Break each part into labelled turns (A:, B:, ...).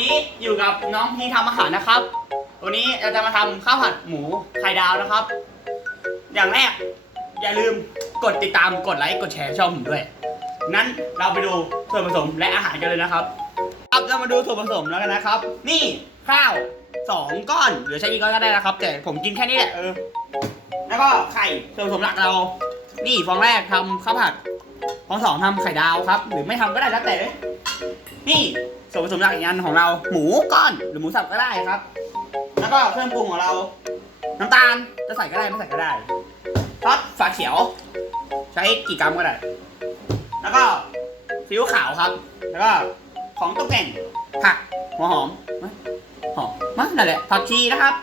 A: น้องพี่ทำอาหารนะครับ วันนี้เราจะมาทำข้าวผัดหมูไข่ดาวนะครับ อย่างแรกอย่าลืมกดติดตามกดไลค์กดแชร์ช่องผมด้วย นั้นเราไปดูส่วนผสมและอาหารกันเลยนะครับครับเรามาดูส่วนผสมแล้วกันนะครับ นี่ข้าวสองก้อนหรือใช้กี่ก้อนก็ได้นะครับ แต่ผมกินแค่นี้แหละเออแล้วก็ไข่ส่วนผสมหลักเรา นี่ฟองแรกทำข้าวผัดฟองสองทำไข่ดาวครับ หรือไม่ทำก็ได้แล้วแต่เลย นี่ส่วนผสมหลักอีกอันของเราหมูก้อนหรือหมูสับก็ได้ครับ แล้วก็เครื่องปรุงของเรา น้ำตาลจะใส่ก็ได้ไม่ใส่ก็ได้ซอสฝาเขียว ใช้กี่กรัมก็ได้ แล้วก็ซีอิ๊วขาวครับ แล้วก็ของตกแต่งผักหัวหอมหอมมะนั่นแหละผักชีนะครับ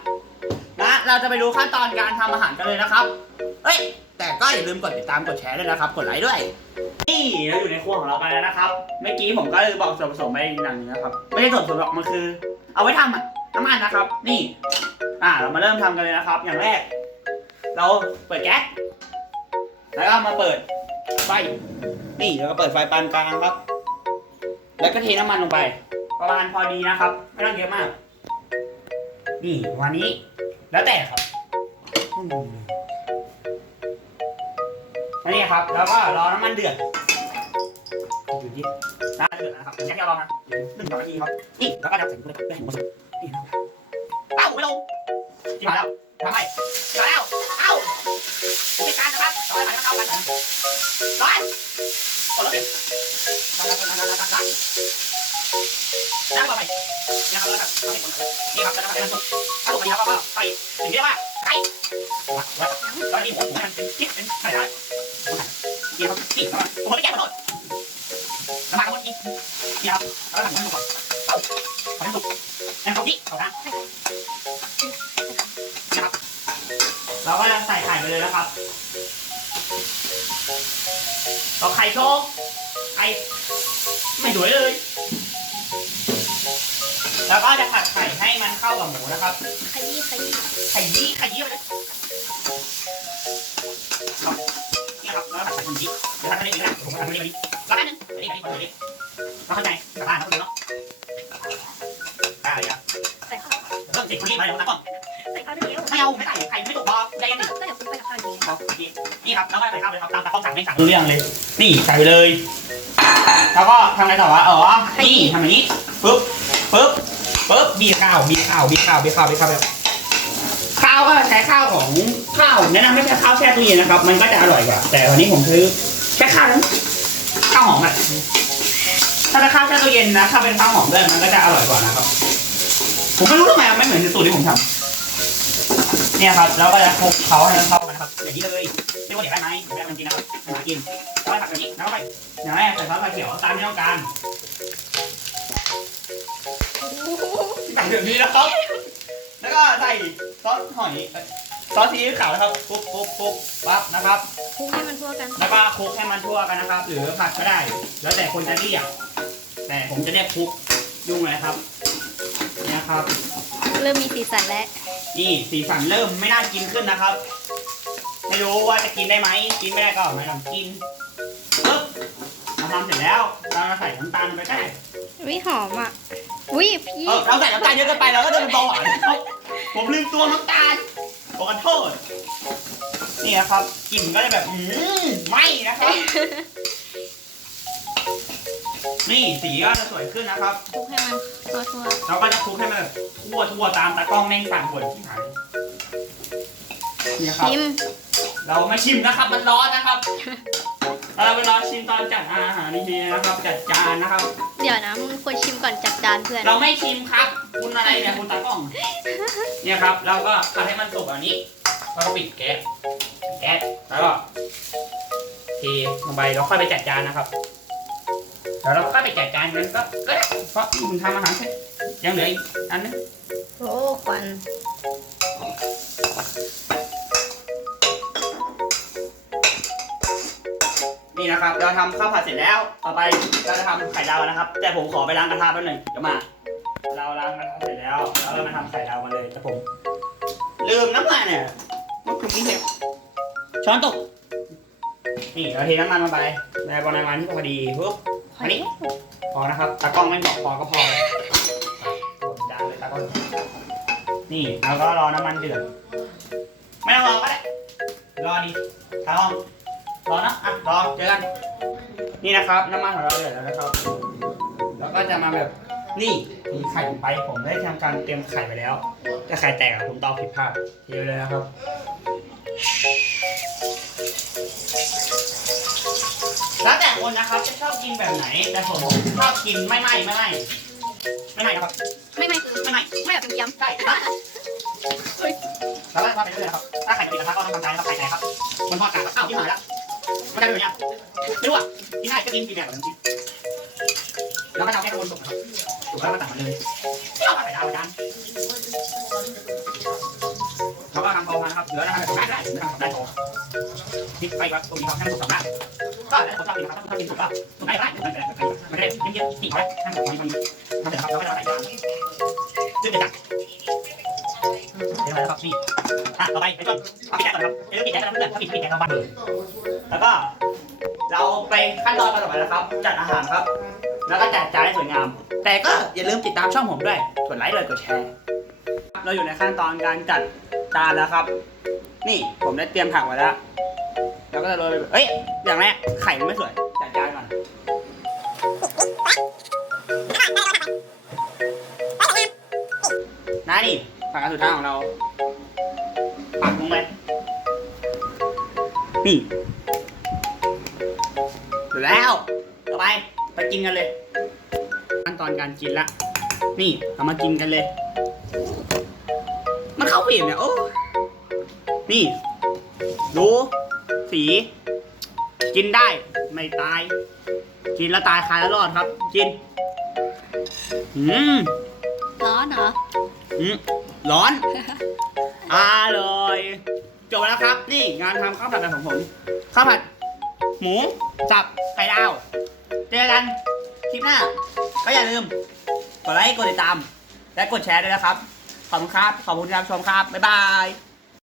A: นะเราจะไปดูขั้นตอนการทำอาหารกันเลยนะครับ เอ้ย แต่ก็อย่าลืมกดติดตามกดแชร์ด้วยนะครับ กดไลค์ด้วย นี่เราอยู่ในครัวของเรากันแล้วนะครับ เมื่อกี้ผมก็บอกส่วนผสมไปอีกอย่างหนึงนะครับ ไม่ได้ส่วนผสมหรอกมันคือ เอาไว้ทำอะน้ำมันนะครับ นี่ อ่า เรามาเริ่มทำกันเลยนะครับ อย่างแรก เราเปิดแก๊ส แล้วก็มาเปิดไฟ นี่แล้วก็เปิดไฟปานกลางครับ แล้วก็เทน้ำมันลงไป ประมาณพอดีนะครับ ไม่ต้องเยอะมาก นี่วันนี้ แล้วแต่ครับ อันนี้ครับ แล้วก็รอน้ำมันเดือดอยู่ที่น้ำเดือดนะครับอย่างที่เราลองนะหนึ่งสองนาทีครับ นี่ แล้วก็จะใส่ลงไปแป้งผสมนี่ครับเอ้าไม่ลงจิบหาแล้วทำไมจิบหาแล้ว เอ้ามีการนะครับต่อไหนมาเข้ากันนะ นี่ครับนี่ครับโอ้โหไม่แก่ขอโทษน้ำมันก็หมดอีกนี่ครับแล้วหลังมันสุกก่อนเอาเอาให้สุกแล้วเอาดิเอาละนี่ครับเราก็จะใส่ไข่ไปเลยนะครับต่อไข่โชว์ไข่ไม่สวยเลย แล้วก็จะผัดไข่ให้มันเข้ากับหมูนะครับ
B: ขยี้ขยี้
A: ไข่ยี่ไข่ยี่ไปเลย ครับนี่ครับแล้วผัดไข่คนยี่เดี๋ยวทำอะไรอีกนะผมทำอะไรอีกแล้วกันนึงอันนี้อันนี้คนนี้เราเข้าใจกลับบ้านครับคุณเนาะได้เลยครับ
B: ใส่ข้าว
A: เริ่มเด็กคนนี้มาแล้วนะก่อน
B: ใส่ข้าวได้เดียว
A: ไม่เอาไม่ใส่ไข่ไม่ตกพอได้ยังไง
B: ก็เดี๋ยวคุณไปกับข้าวดี
A: นี่ครับแล้วก็ใส่ข้าวเลยครับตามตามสั่งไม่สั่งรู้เรื่องเลย นี่ใส่ไปเลยแล้วก็ทำอะไรต่อวะเออนี่ทำอย่างนี้ปึ๊บปึ๊บปึ๊บบีบข้าวบีบข้าวบีบข้าวบีบข้าวบีบข้าวาวก็ใช้ข้าวของข้าวแนะนำไม่ใช้ข้าวแช่ตู้เย็นนะครับ มันก็จะอร่อยกว่า แต่วันนี้ผมซื้อแค่ข้าวนั้นข้าวหอมอะถ้าเป็นข้าวแช่ตู้เย็นนะถ้าเป็นข้าวหอมด้วยมันก็จะอร่อยกว่านะครับ ผมไม่รู้ทำไมมันไม่เหมือนในสูตรที่ผมทำเนี่ยครับแล้วก็จะคลุกเขาให้มันเข้ากันนะครับอย่างนี้เลยเรียกว่าเดี๋ยวได้ไหมเดี๋ยวได้มันกินนะครับหากินแล้วก็ผัดแบบนี้แล้วก็ไปอย่างแรกใส่ซอสกระเขียวตามที่ต้องการใส่แบบนี้นะครับ แล้วก็ใส่ซอสหอยซอสซีอิ๊วขาวนะครับปุ๊บปุ๊บปุ๊บปั๊บนะครับ
B: คลุกให้มันทั่วกัน
A: แล้วก็คลุกให้มันทั่วกันนะครับ หรือผัดก็ได้ แล้วแต่คนจะเรียกแต่ผมจะเรียกคลุกยุ่งเลยนะครับนี่นะครับ
B: เริ่มมีสีสันแล้ว
A: นี่สีสันเริ่มไม่น่ากินขึ้นนะครับ ไม่รู้ว่าจะกินได้ไหมกินไม่ได้ก็ไม่ต้องกินปึ๊บเราทำเสร็จแล้วเราจะใส่น้ำตาลลงไปได้
B: วิหอมอะวิพี่
A: เออเราใส่น้ำตาลเยอะเกินไปเราก็จะเป็นเบาหวาน ผมลืมตัวน้ำตาลขอโทษ นี่นะครับกลิ่นก็จะแบบ อืมไม่นะครับ นี่สีก็จะสวยขึ้นนะครับ
B: คลุกให้มันทั่วทั่ว
A: เราก็จะคลุกให้มันแบบทั่วทั่วๆตามตากล้องแม่งสั่งผลที่หายนี่ครับ
B: ชิม
A: เราไม่ชิมนะครับ มันร้อนนะครับ เราไปรอชิมตอนจัดอาหารทีนะครับ จัดจานนะครับ
B: เดี๋ยวนะมึงควรชิมก่อนจัดจานเพื่อน
A: เราไม่ชิมครับ คุณอะไรเนี่ยคุณตากล้อง เนี่ยครับ เราก็ทำให้มันสุกแบบนี้แล้วก็ปิดแก๊สแก๊สแล้วก็เทลงไปแล้วค่อยไปจัดจานนะครับแล้วเราก็ค่อยไปจัดจานกันก็ก็ได้เพราะมึงทำอาหารเสร็จยังเหลืออีกอันนึง
B: โอ้ควัน
A: นี่นะครับ เราทำข้าวผัดเสร็จแล้ว ต่อไปเราจะทำไข่ดาวนะครับ แต่ผมขอไปล้างกระทะแป๊บหนึงเดี๋ยวมา เราล้างกระทะเสร็จแล้ว แล้วเรามาทำไข่ดาวกันเลยแต่ผม ลืมน้ำมันเนี่ยมันคือมีเห็บช้อนตก นี่เราเทน้ำมันลงไปในปริมาณที่พอดีปุ๊บ
B: พอดี
A: พอนะครับ ตากล้องไม่บอกพอก็พอกดดันเลยนี่เราก็รอน้ำมันเดือด ไม่ต้องรอก็ได้ รอดิทอง รอนะอะรอเจอกันนี่นะครับ น้ำมันของเราเดือดแล้วนะครับ แล้วก็จะมาแบบนี่มีไข่ไปผมได้ทำการเตรียมไข่ไปแล้ว แต่ไข่แตกอะผมตอกผิดพลาดเยอะเลยนะครับแล้วแต่คนนะครับจะชอบกินแบบไหน แต่ส่วนผมชอบกินไม่ไหม้ไม่ไหม้ไม่ไหม้นะครับ
B: ไม่ไม่คือ
A: ไม่ไหม้
B: ไม่แบบเกรียม
A: ใช่ครับแล้วก็ว่าไปเรื่อยๆครับถ้าไข่ติดกระทะก็ต้องทำใจนะครับไข่แตกครับมันทอดกลางครับอ้าวที่หายแล้ว มันจะเป็นแบบนี้ไม่รู้อะกินได้ก็กินกินแบบนั้นกินแล้วก็จะเอาแค่คนสุกครับสุกแล้วก็ตัดมันเลยเอาไปดาวจานกันเขาก็ทำพอมานะครับเหลือนะครับได้ได้ได้ทำได้พอพริกไปครับตรงนี้ครับให้สุกสองด้านก็แล้วผมชอบกินนะครับถ้ากินสุกก็สุกได้ได้ไม่เป็นไรไม่เป็นไม่ได้เย็นๆติดไว้ให้มันมันทำเสร็จครับแล้วก็จะใส่จานซึ่งจะจัดเรียบร้อยแล้วครับนี่อะต่อไปไปต้นเอาปิดแก๊สก่อนครับเดี๋ยวปิดแก๊สกันนเพื่อนถ้าปิดปิดแก๊สเข้าบ้านเลย แล้วก็เราไปขั้นตอนกันต่อไปนะครับ จัดอาหารครับ แล้วก็จัดจานให้สวยงาม แต่ก็อย่าลืมติดตามช่องผมด้วย กดไลค์เลยกดแชร์ เราอยู่ในขั้นตอนการจัดจานแล้วครับ นี่ผมได้เตรียมผักไว้แล้ว แล้วก็จะโรยเอ้ย อย่างแรกไข่มันไม่สวย จัดจานก่อนนะนี่ผักอันสุดท้ายของเรา ปักลงไปนี่ แล้วต่อไปไปกินกันเลยขั้นตอนการกินละ นี่เรามากินกันเลย มันเข้าผิดเนี่ยโอ้นี่ ดูสี กินได้ไม่ตาย กินแล้วตายคายแล้วรอดครับ กิน อืม
B: ร้อนเหรอ
A: อืมร้อน อร่อย จบแล้วครับ นี่งานทำข้าวผัดแบบของผมข้าวผัด หมูสับไข่ดาวเจอกันคลิปหน้า ก็อย่าลืม กดไลค์กดติดตาม และกดแชร์ด้วยนะครับ ขอบคุณครับ ขอบคุณที่รับชมครับ บ๊ายบาย